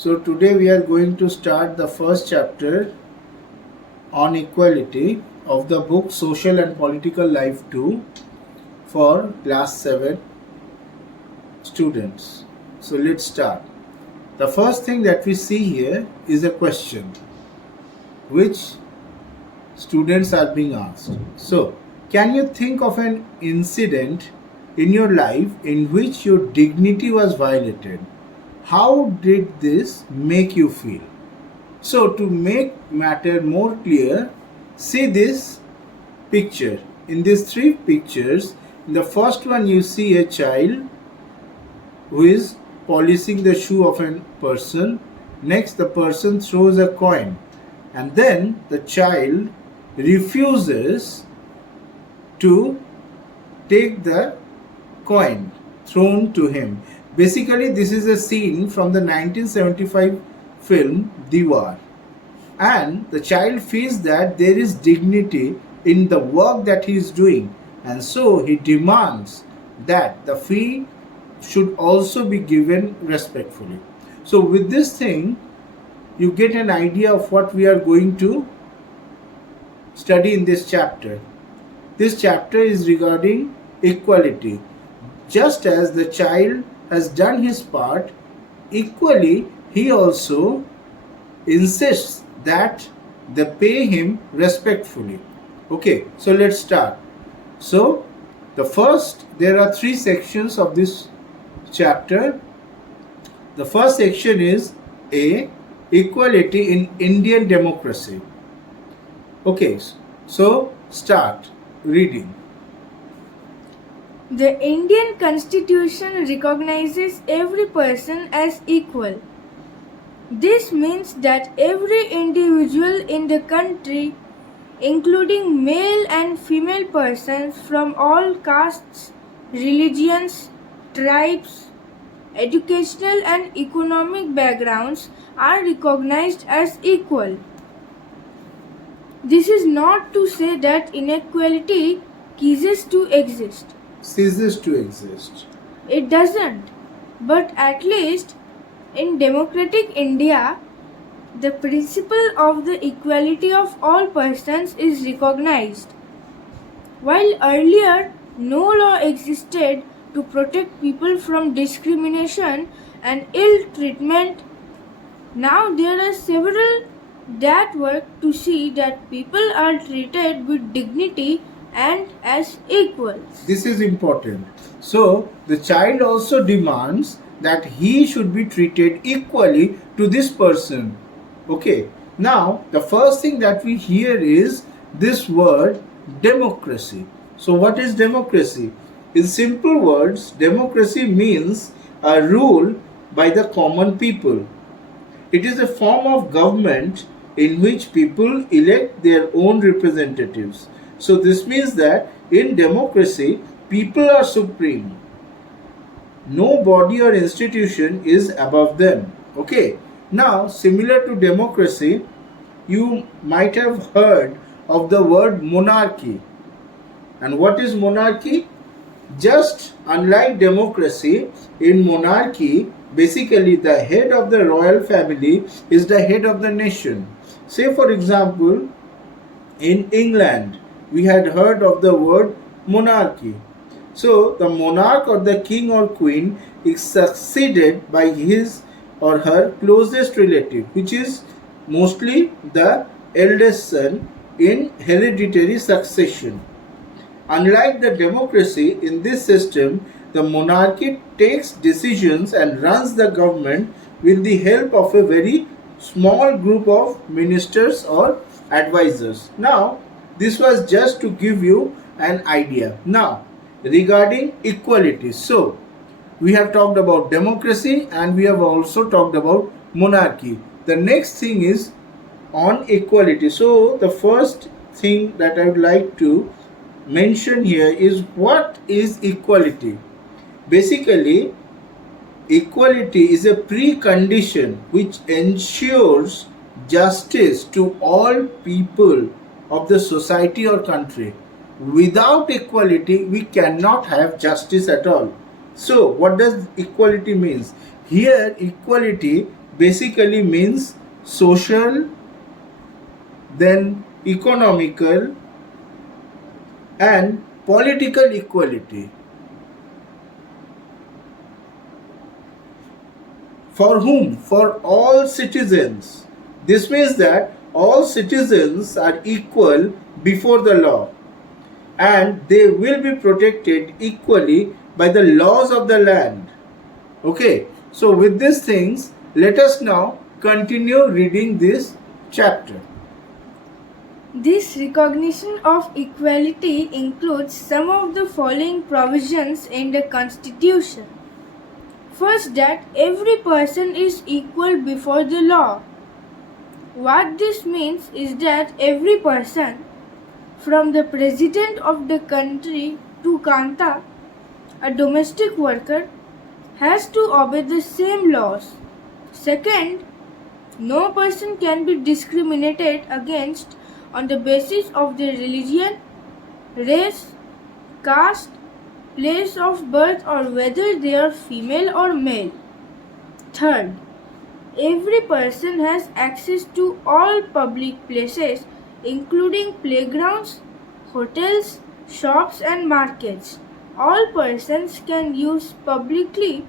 So today we are going to start the first chapter on equality of the book Social and Political Life 2 for class 7 students. So let's start. The first thing that we see here is a question which students are being asked. So, can you think of an incident in your life in which your dignity was violated? How did this make you feel? So, to make matter more clear, see this picture. In these three pictures, in the first one you see a child who is polishing the shoe of a person. Next, the person throws a coin, and then the child refuses to take the coin thrown to him. Basically, this is a scene from the 1975 film Diwar, and the child feels that there is dignity in the work that he is doing, and so he demands that the fee should also be given respectfully. So with this thing, you get an idea of what we are going to study in this chapter. This chapter is regarding equality. Just as the child has done his part, equally he also insists that they pay him respectfully. Okay, so let's start. So there are three sections of this chapter. The first section is A, equality in Indian democracy. Okay, so start reading. The Indian Constitution recognizes every person as equal. This means that every individual in the country, including male and female persons from all castes, religions, tribes, educational and economic backgrounds, are recognized as equal. This is not to say that inequality ceases to exist. It doesn't. But at least in democratic India, the principle of the equality of all persons is recognized. While earlier no law existed to protect people from discrimination and ill treatment, now there are several that work to see that people are treated with dignity and as equals. This is important. So the child also demands that he should be treated equally to this person. Okay, now the first thing that we hear is this word democracy. So what is democracy? In simple words, democracy means a rule by the common people. It is a form of government in which people elect their own representatives. So this means that in democracy, people are supreme. No body or institution is above them. Okay. Now, similar to democracy, you might have heard of the word monarchy. And what is monarchy? Just unlike democracy, in monarchy, basically the head of the royal family is the head of the nation. Say for example, in England, we had heard of the word monarchy. So the monarch or the king or queen is succeeded by his or her closest relative, which is mostly the eldest son in hereditary succession. Unlike the democracy, in this system, the monarchy takes decisions and runs the government with the help of a very small group of ministers or advisors. Now, this was just to give you an idea. Now, regarding equality. So, we have talked about democracy and we have also talked about monarchy. The next thing is on equality. So, the first thing that I would like to mention here is what is equality. Basically, equality is a precondition which ensures justice to all people of the society or country. Without equality, we cannot have justice at all. So, what does equality means? Here, equality basically means social, then economical and political equality. For whom? For all citizens. This means that all citizens are equal before the law and they will be protected equally by the laws of the land. Okay, so with these things, let us now continue reading this chapter. This recognition of equality includes some of the following provisions in the Constitution. First, that every person is equal before the law. What this means is that every person, from the president of the country to Kanta, a domestic worker, has to obey the same laws. Second, no person can be discriminated against on the basis of their religion, race, caste, place of birth, or whether they are female or male. Third, every person has access to all public places, including playgrounds, hotels, shops, and markets. All persons can use publicly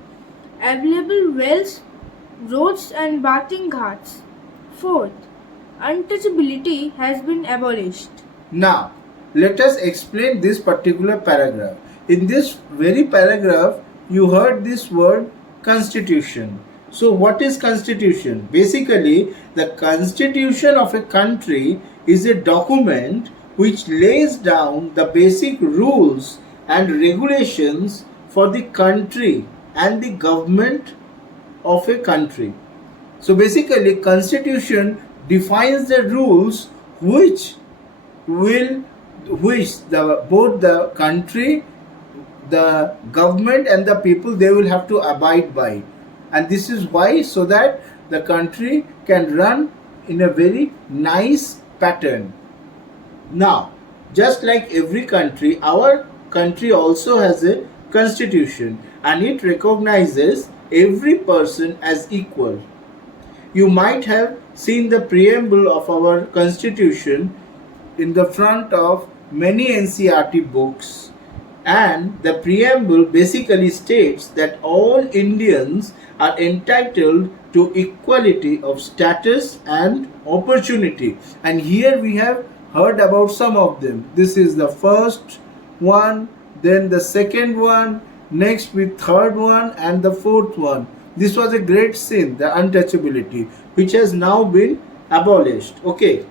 available wells, roads, and bathing ghats. Fourth, untouchability has been abolished. Now, let us explain this particular paragraph. In this very paragraph, you heard this word constitution. So, what is constitution? Basically, the constitution of a country is a document which lays down the basic rules and regulations for the country and the government of a country. So basically, constitution defines the rules which both the country, the government and the people, they will have to abide by. And this is why, so that the country can run in a very nice pattern. Now, just like every country, our country also has a constitution and it recognizes every person as equal. You might have seen the preamble of our constitution in the front of many NCERT books, and the preamble basically states that all Indians are entitled to equality of status and opportunity. And here we have heard about some of them. This is the first one, then the second one, next with third one and the fourth one. This was a great sin, the untouchability, which has now been abolished. Okay.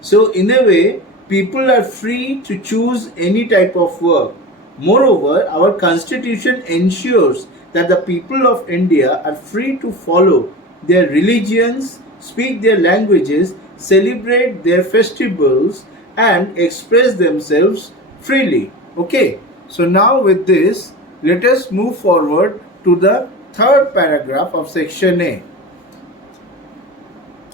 So in a way, people are free to choose any type of work. Moreover, our constitution ensures that the people of India are free to follow their religions, speak their languages, celebrate their festivals and express themselves freely. Okay, so now with this, let us move forward to the third paragraph of section A.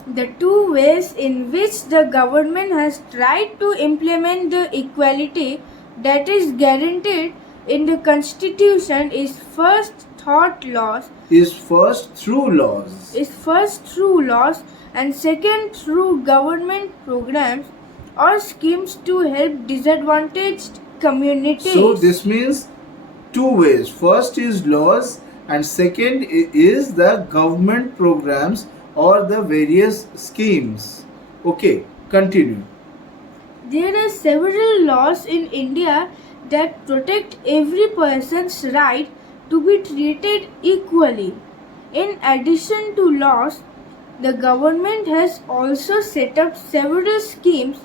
The two ways in which the government has tried to implement the equality that is guaranteed in the Constitution is first through laws and second through government programs or schemes to help disadvantaged communities. So this means two ways. First is laws and second is the government programs or the various schemes. Okay, continue. There are several laws in India that protect every person's right to be treated equally. In addition to laws, the government has also set up several schemes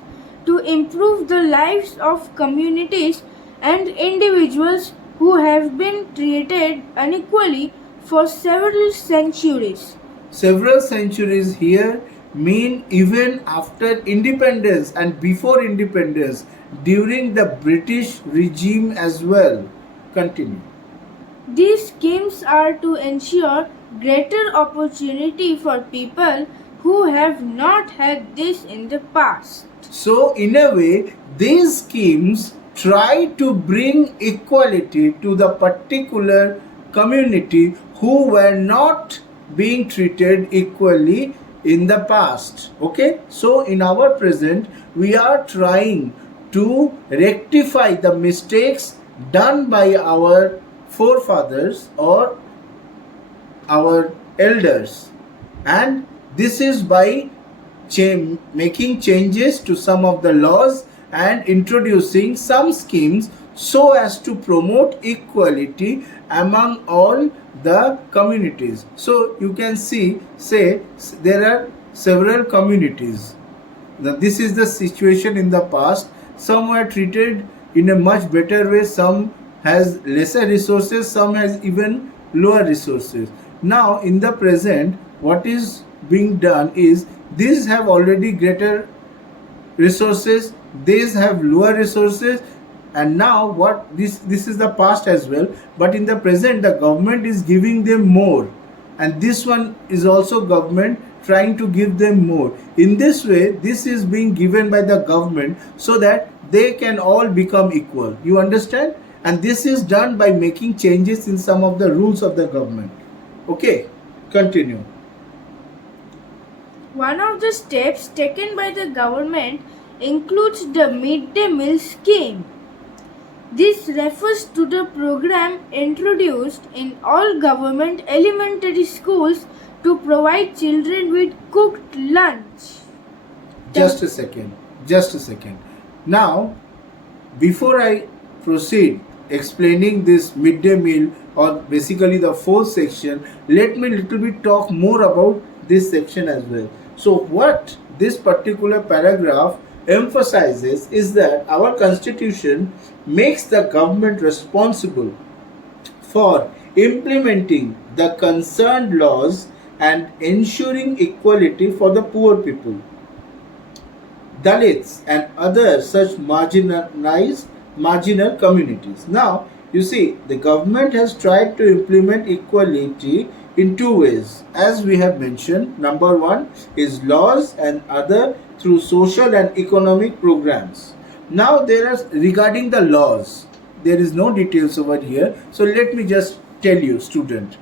to improve the lives of communities and individuals who have been treated unequally for several centuries. Several centuries here mean even after independence and before independence, during the British regime as well. Continue. These schemes are to ensure greater opportunity for people who have not had this in the past. So, in a way, these schemes try to bring equality to the particular community who were not being treated equally in the past. Okay, so in our present we are trying to rectify the mistakes done by our forefathers or our elders, and this is by making changes to some of the laws and introducing some schemes so as to promote equality among all the communities. So you can say there are several communities. Now this is the situation in the past. Some were treated in a much better way, some has lesser resources, some has even lower resources. Now in the present what is being done is these have already greater resources, these have lower resources, and now what this is the past as well, but in the present the government is giving them more, and this one is also government trying to give them more. In this way this is being given by the government so that they can all become equal. You understand? And this is done by making changes in some of the rules of the government. Okay, continue. One of the steps taken by the government includes the Midday Meal Scheme. This refers to the program introduced in all government elementary schools to provide children with cooked lunch. Just a second. Now, before I proceed explaining this midday meal or basically the fourth section, let me little bit talk more about this section as well. So what this particular paragraph emphasizes is that our constitution makes the government responsible for implementing the concerned laws and ensuring equality for the poor people, Dalits, and other such marginal communities. Now, you see, the government has tried to implement equality in two ways, as we have mentioned. Number one is laws, and other through social and economic programs. Now, there are regarding the laws, there is no details over here. So let me just tell you, student.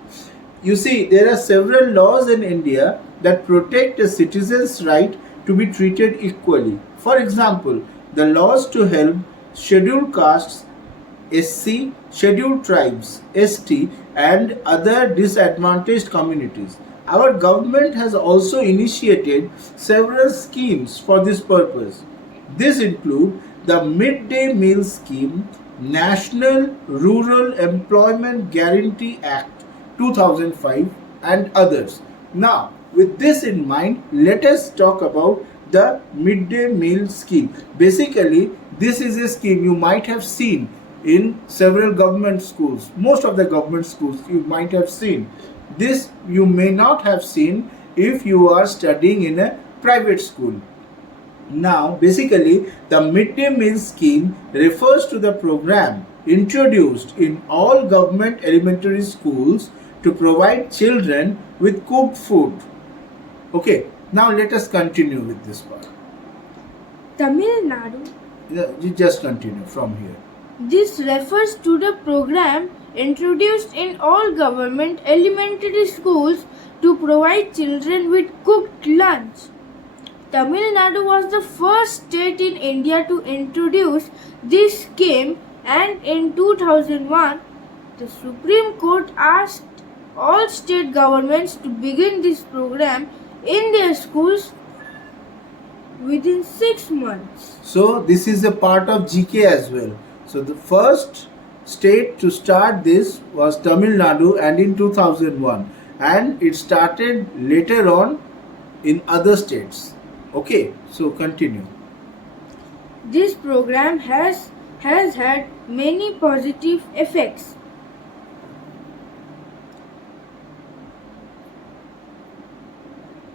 You see, there are several laws in India that protect a citizen's right to be treated equally. For example, the laws to help scheduled castes, SC, scheduled tribes, ST, and other disadvantaged communities. Our government has also initiated several schemes for this purpose. These include the Midday Meal Scheme, National Rural Employment Guarantee Act 2005, and others. Now, with this in mind, let us talk about the Midday Meal Scheme. Basically, this is a scheme you might have seen in several government schools. Most of the government schools you might have seen. This you may not have seen if you are studying in a private school. Now, basically, the Midday Meal Scheme refers to the program introduced in all government elementary schools to provide children with cooked food. Okay, now let us continue with this part. Tamil Nadu. You just continue from here. This refers to the program introduced in all government elementary schools to provide children with cooked lunch. Tamil Nadu was the first state in India to introduce this scheme, and in 2001, the Supreme Court asked all state governments to begin this program in their schools within 6 months. So this is a part of GK as well. So the first state to start this was Tamil Nadu, and in 2001, and it started later on in other states. Okay, so continue. This program has had many positive effects.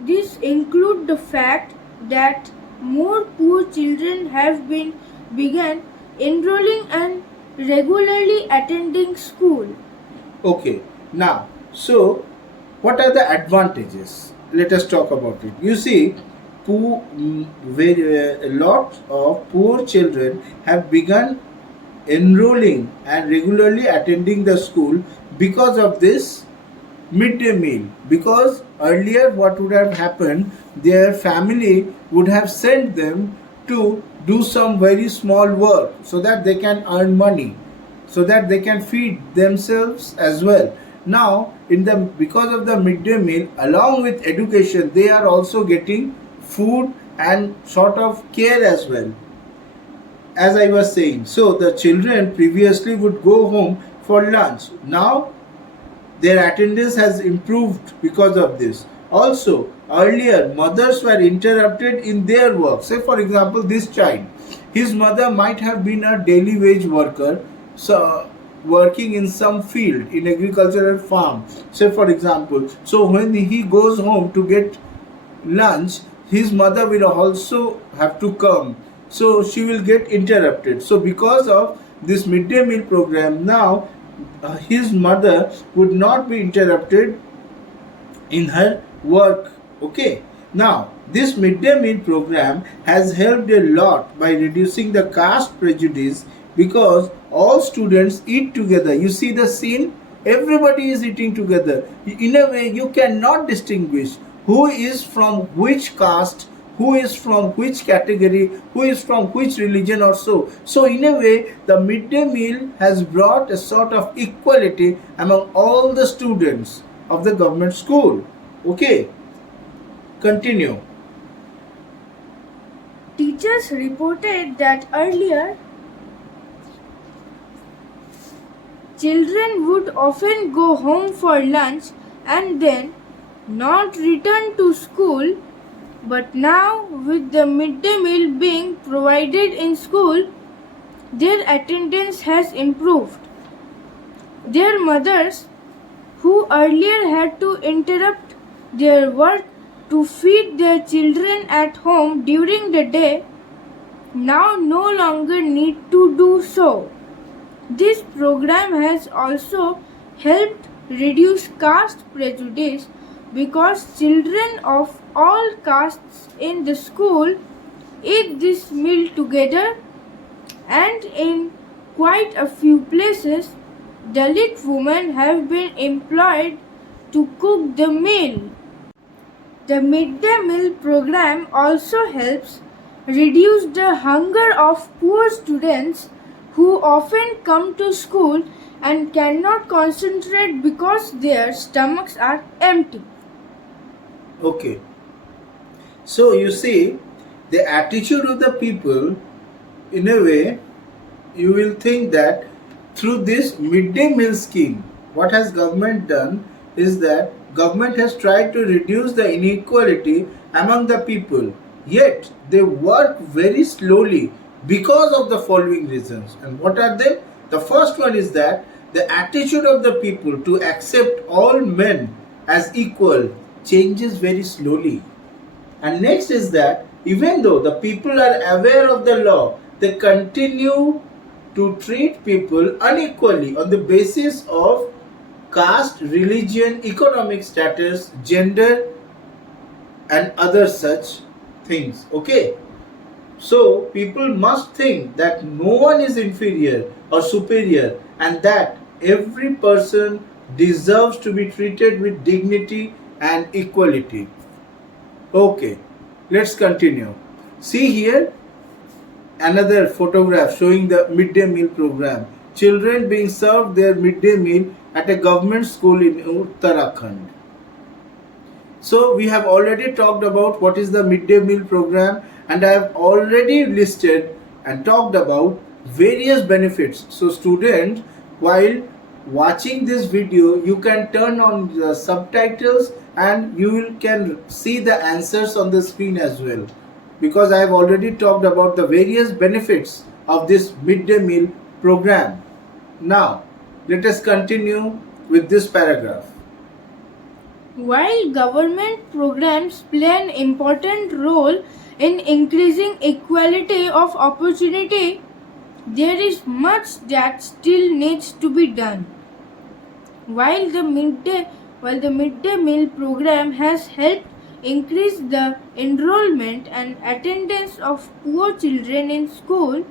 These include the fact that more poor children have begun enrolling and regularly attending school. Okay, now, so what are the advantages? Let us talk about it. You see, a lot of poor children have begun enrolling and regularly attending the school because of this midday meal, because earlier what would have happened, their family would have sent them to do some very small work so that they can earn money, so that they can feed themselves as well. Now because of the midday meal, along with education, they are also getting food and sort of care as well, as I was saying. So the children previously would go home for lunch. Now their attendance has improved because of this. Also, earlier mothers were interrupted in their work. Say for example, this child, his mother might have been a daily wage worker, so working in some field in agricultural farm, say for example. So when he goes home to get lunch, his mother will also have to come, so she will get interrupted. So because of this midday meal program, now his mother would not be interrupted in her work. Okay, now this midday meal program has helped a lot by reducing the caste prejudice, because all students eat together. You see the scene, everybody is eating together. In a way you cannot distinguish who is from which caste, who is from which category, who is from which religion or so. So in a way the midday meal has brought a sort of equality among all the students of the government school. Okay, continue. Teachers reported that earlier children would often go home for lunch and then not return to school, but now with the midday meal being provided in school, their attendance has improved. Their mothers, who earlier had to interrupt their work to feed their children at home during the day, now no longer need to do so. This program has also helped reduce caste prejudice, because children of all castes in the school eat this meal together, and in quite a few places Dalit women have been employed to cook the meal. The midday meal program also helps reduce the hunger of poor students who often come to school and cannot concentrate because their stomachs are empty. Okay, so you see the attitude of the people, in a way you will think that through this midday meal scheme, what has government done is that government has tried to reduce the inequality among the people, yet they work very slowly because of the following reasons. And what are they? The first one is that the attitude of the people to accept all men as equal changes very slowly. And next is that even though the people are aware of the law, they continue to treat people unequally on the basis of caste, religion, economic status, gender, and other such things. Okay, so people must think that no one is inferior or superior, and that every person deserves to be treated with dignity and equality. Okay, let's continue. See here another photograph showing the midday meal program. Children being served their midday meal at a government school in Uttarakhand. So we have already talked about what is the midday meal program, and I have already listed and talked about various benefits. So students, while watching this video, you can turn on the subtitles and you can see the answers on the screen as well, because I have already talked about the various benefits of this midday meal program. Now let us continue with this paragraph. While government programs play an important role in increasing equality of opportunity, there is much that still needs to be done. While the midday meal program has helped increase the enrollment and attendance of poor children in school,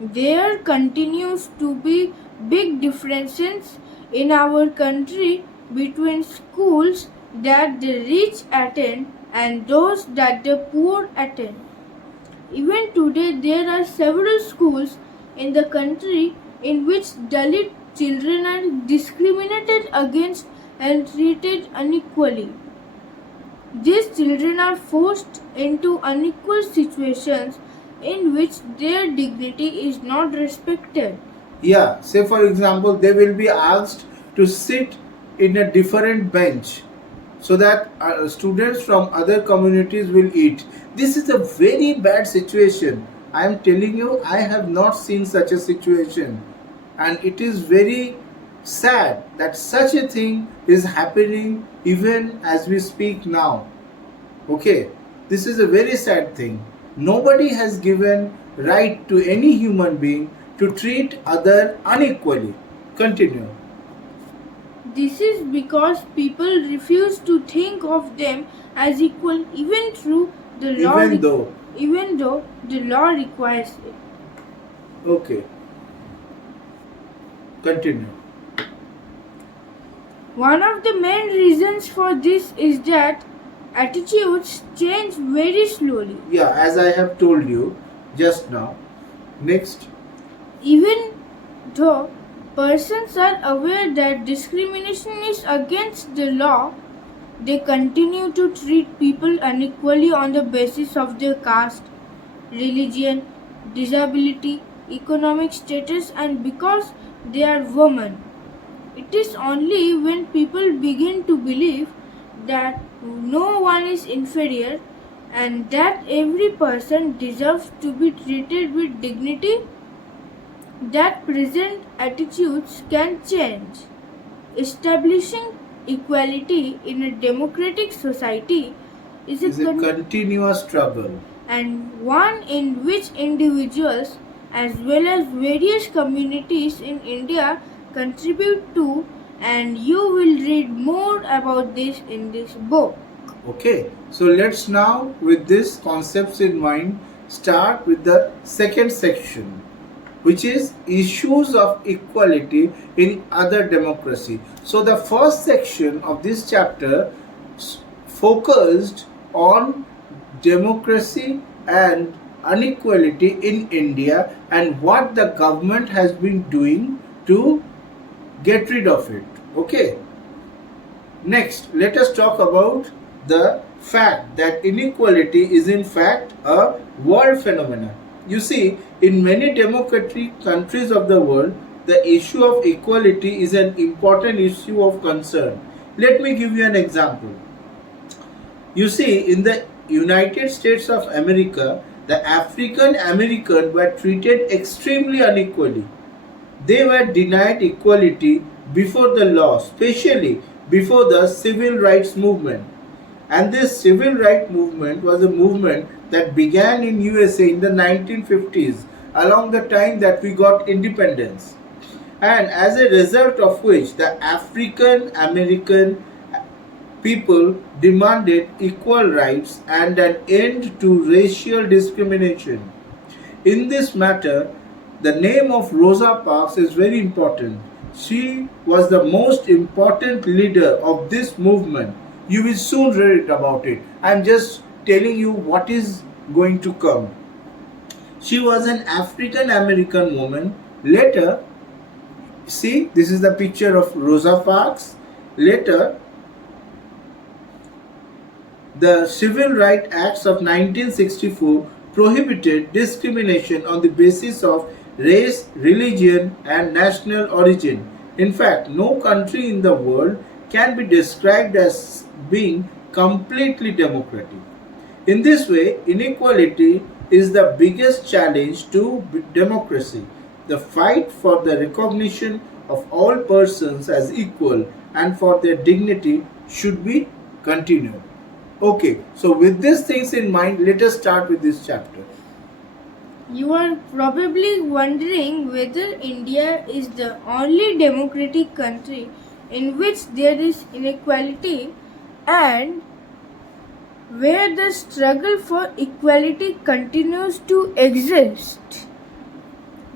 there continues to be big differences in our country between schools that the rich attend and those that the poor attend. Even today, there are several schools in the country in which Dalit children are discriminated against and treated unequally. These children are forced into unequal situations in which their dignity is not respected. Yeah, say for example, they will be asked to sit in a different bench so that students from other communities will eat. This is a very bad situation. I am telling you, I have not seen such a situation, and it is very sad that such a thing is happening even as we speak now. Okay, this is a very sad thing. Nobody has given right to any human being to treat other unequally. Continue. This is because people refuse to think of them as equal even though the law requires it. Okay, continue. One of the main reasons for this is that attitudes change very slowly. Yeah, as I have told you just now. Next. Even though persons are aware that discrimination is against the law, they continue to treat people unequally on the basis of their caste, religion, disability, economic status, and because they are women. It is only when people begin to believe that no one is inferior and that every person deserves to be treated with dignity that present attitudes can change. Establishing equality in a democratic society is a continuous struggle, and one in which individuals as well as various communities in India contribute to, and you will read more about this in this book. Okay, so let's now, with these concepts in mind, start with the second section, which is issues of equality in other democracy. So the first section of this chapter focused on democracy and inequality in India and what the government has been doing to get rid of it. Okay. Next, let us talk about the fact that inequality is in fact a world phenomenon. You see, in many democratic countries of the world, the issue of equality is an important issue of concern. Let me give you an example. You see, in the United States of America, the African Americans were treated extremely unequally. They were denied equality before the law, especially before the civil rights movement. And this civil rights movement was a movement that began in USA in the 1950s, along the time that we got independence. And as a result of which the African American people demanded equal rights and an end to racial discrimination. In this matter, the name of Rosa Parks is very important. She was the most important leader of this movement. You will soon read about it. I am just telling you what is going to come. She was an African American woman. Later, see, this is the picture of Rosa Parks. Later, the Civil Rights Acts of 1964 prohibited discrimination on the basis of race, religion, and national origin. In fact, no country in the world can be described as being completely democratic. In this way, inequality is the biggest challenge to democracy. The fight for the recognition of all persons as equal and for their dignity should be continued. Okay, so with these things in mind, let us start with this chapter. You are probably wondering whether India is the only democratic country in which there is inequality and where the struggle for equality continues to exist.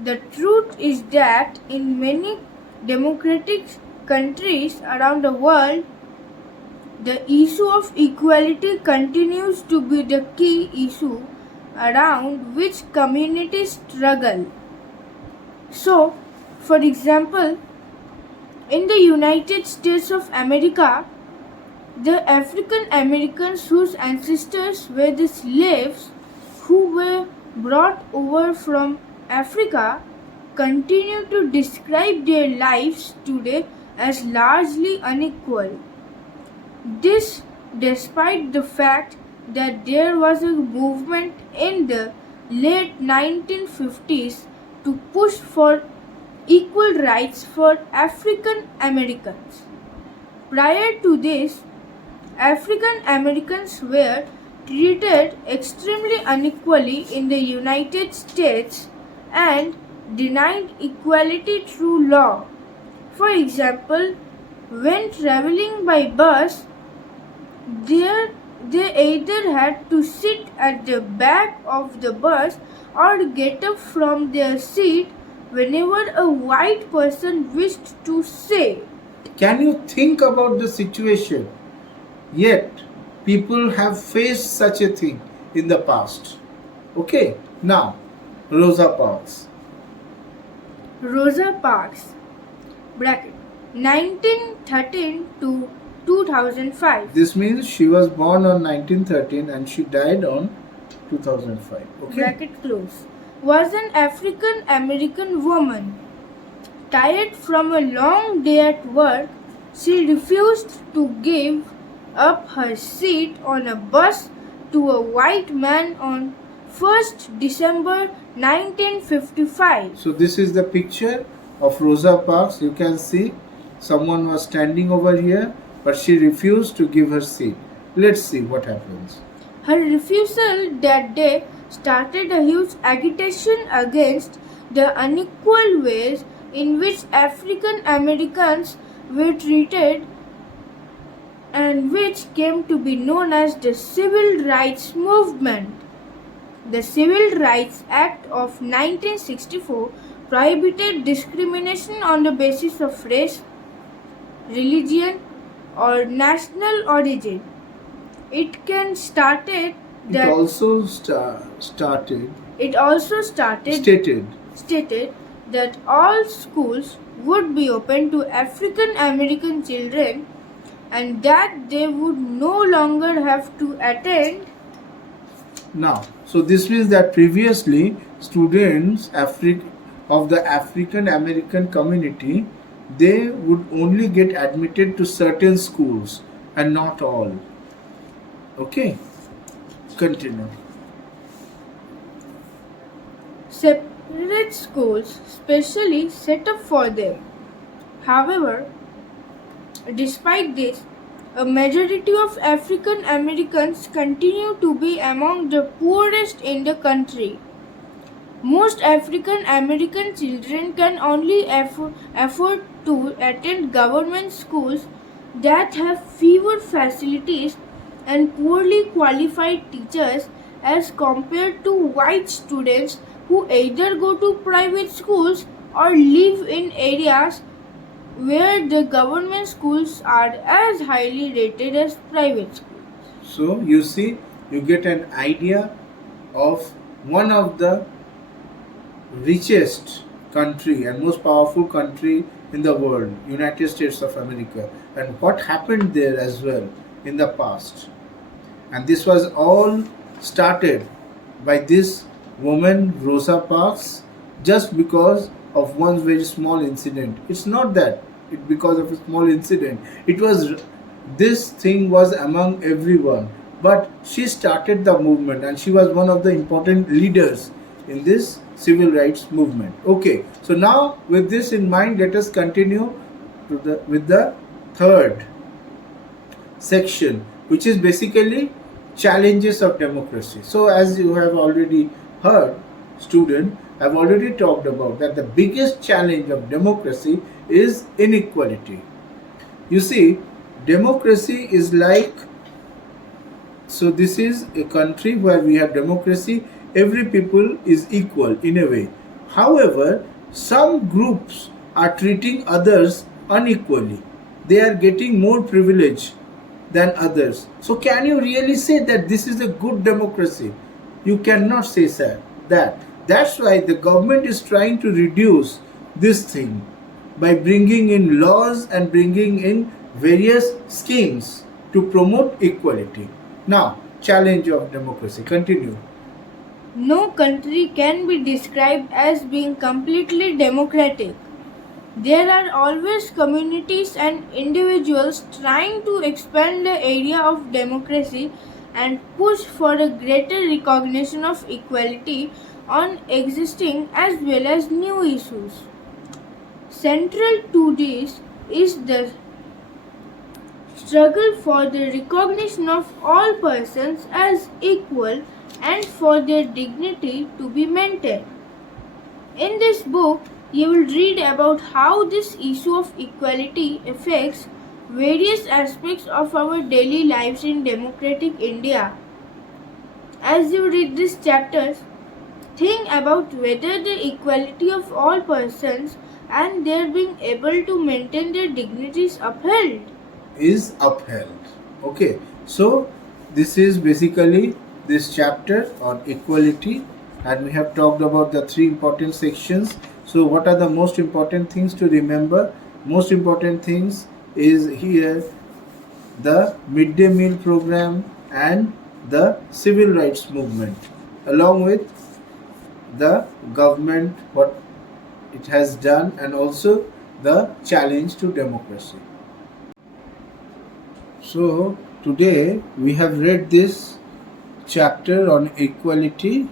The truth is that in many democratic countries around the world, the issue of equality continues to be the key issue around which communities struggle. So, for example, in the United States of America, the African Americans whose ancestors were the slaves who were brought over from Africa continue to describe their lives today as largely unequal. This despite the fact that there was a movement in the late 1950s to push for equal rights for African Americans. Prior to this, African Americans were treated extremely unequally in the United States and denied equality through law. For example, when traveling by bus, they either had to sit at the back of the bus or get up from their seat whenever a white person wished to sit. Can you think about the situation? Yet, people have faced such a thing in the past. Okay, now, Rosa Parks. Rosa Parks, bracket, 1913 to 2005. This means she was born on 1913 and she died on 2005. Okay. Bracket close. Was an African American woman. Tired from a long day at work, she refused to give up her seat on a bus to a white man on 1st December 1955. So this is the picture of Rosa Parks. You can see someone was standing over here, but she refused to give her seat. Let's see what happens. Her refusal that day started a huge agitation against the unequal ways in which African Americans were treated and which came to be known as the Civil Rights Movement. The Civil Rights Act of 1964 prohibited discrimination on the basis of race, religion, or national origin. It can started that It also stated stated that all schools would be open to African American children and that they would no longer have to attend. Now, so this means that previously students of the African American community, they would only get admitted to certain schools and not all. Okay, continue. Separate schools specially set up for them. However, despite this, a majority of African Americans continue to be among the poorest in the country. Most African American children can only afford to attend government schools that have fewer facilities and poorly qualified teachers as compared to white students who either go to private schools or live in areas where the government schools are as highly rated as private schools. So you see, you get an idea of one of the richest country and most powerful country in the world, United States of America, and what happened there as well in the past. And this was all started by this woman Rosa Parks just because of one very small incident. It's not that it because of a small incident. This thing was among everyone, but she started the movement and she was one of the important leaders in this civil rights movement. Okay, so now with this in mind, let us continue with the third section, which is basically challenges of democracy. So as you have already heard, student, I've already talked about that the biggest challenge of democracy is inequality. You see, democracy is like, so this is a country where we have democracy, every people is equal in a way. However, some groups are treating others unequally. They are getting more privilege than others. So can you really say that this is a good democracy? You cannot say that. That's why the government is trying to reduce this thing by bringing in laws and bringing in various schemes to promote equality. Now, challenge of democracy. Continue. No country can be described as being completely democratic. There are always communities and individuals trying to expand the area of democracy and push for a greater recognition of equality on existing as well as new issues. Central to this is the struggle for the recognition of all persons as equal and for their dignity to be maintained. In this book, you will read about how this issue of equality affects various aspects of our daily lives in democratic India. As you read these chapters, think about whether the equality of all persons and their being able to maintain their dignity is upheld. Is upheld. Okay, so this is basically this chapter on equality, and we have talked about the three important sections. So what are the most important things to remember? Most important things is here the midday meal program and the civil rights movement, along with the government, what it has done, and also the challenge to democracy. So today we have read this chapter on equality,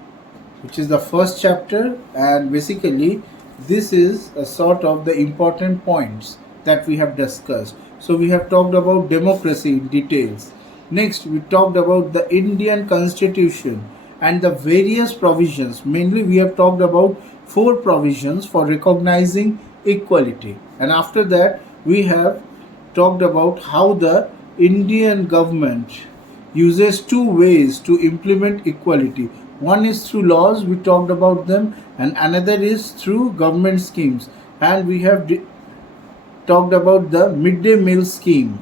which is the first chapter, and basically this is a sort of the important points that we have discussed. So we have talked about democracy in details. Next we talked about the Indian Constitution and the various provisions. Mainly we have talked about 4 provisions for recognizing equality, and after that we have talked about how the Indian government uses 2 ways to implement equality. One is through laws, we talked about them, and another is through government schemes, and we have talked about the midday meal scheme.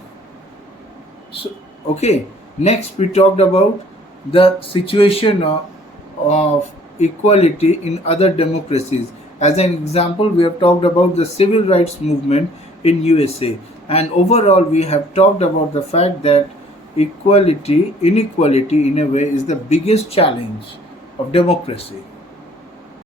So, okay, next we talked about the situation of equality in other democracies. As an example, we have talked about the civil rights movement in USA, and overall we have talked about the fact that inequality in a way is the biggest challenge of democracy.